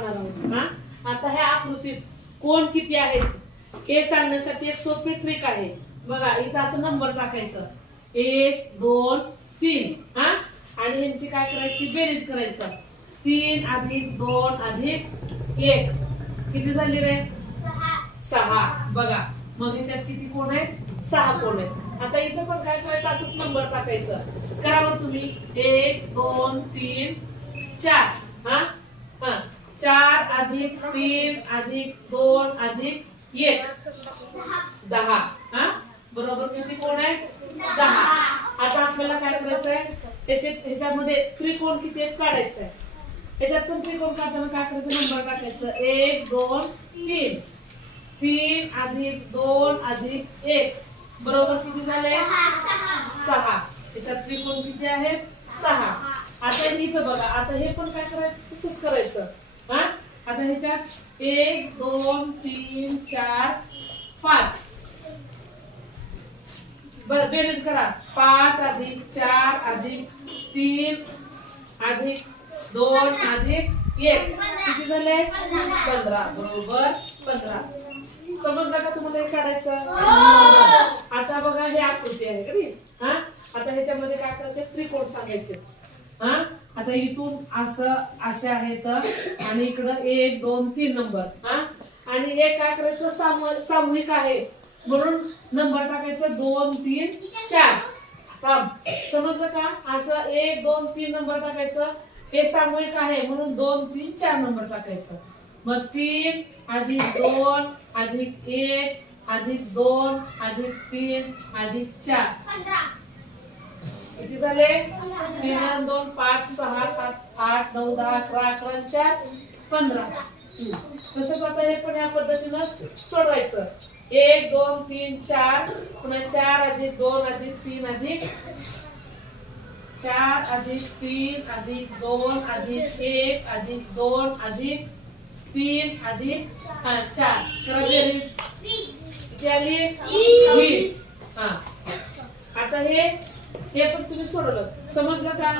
पाहणार आहोत. हा आता ह्या आकृतीत कोण किती आहेत हे सांगण्यासाठी एक सोपी ट्रिक आहे बघा. इथं असं नंबर टाकायचं 1 2 3 हा आणि यांची काय करायची बेरीज करायचं 3 + 2 + 1 किती झाली रे 6 बघा. मग ह्याच्यात किती कोण आहेत 6 कोण आहेत. आता इथं पण काय करायचं असंच नंबर टाकायचं करावं तुम्ही 1 2 3 4 हा हा 4 + 3 + 2 + 1 10 हा बरोबर किती कोण आहेत 10. आता आपल्याला काय करायचंय ह्याच्यामध्ये त्रिकोण किती आहेत काढायचंय. ह्याच्यात पण त्रिकोण काढताना काय करायचं नंबर टाकायचं 1 2 3 3 + 2 + 1 बरोबर किती झाले 6. ह्याच्यात त्रिकोण किती आहेत 6. आता इथं बघा आता हे पण काय करायचं तसंच करायचं हा. आता ह्याच्यात 1 2 3 4 5 बरं बेरीज करा 5 + 4 + 3 + 2 + 1 किती झाले 15 बरोबर 15. समजलं का तुम्हाला हे काढायचं. आता बघा हे आकृती आहे का नाही हा. आता ह्याच्यामध्ये काय करायचं त्रिकोण सांगायचे हा. आता इथून असं असे आहेत आणि इकडं 1 2 3 नंबर हा आणि हे काय करायचं सामूहिक आहे म्हणून नंबर टाकायचं 2 3 4 समजलं का. असं 1 2 3 नंबर टाकायचं हे सामूहिक आहे म्हणून 2 3 4 नंबर टाकायचं. मग 3 + 2 + 1 + 2 + 3 + 4 किती झाले 3 2 5 6 7 8 9 10 11 11 4 15. तसंच आता हे पण या पद्धतीनं सोडवायचं 1 2 3 4 पुन्हा 4 + 2 + 3 + 4 + 3 + 2 + 1 + 2 + 3 + 4 करा बेरीज किती आली 20. हा आता हे पण तुम्ही सोडवलं समजलं का.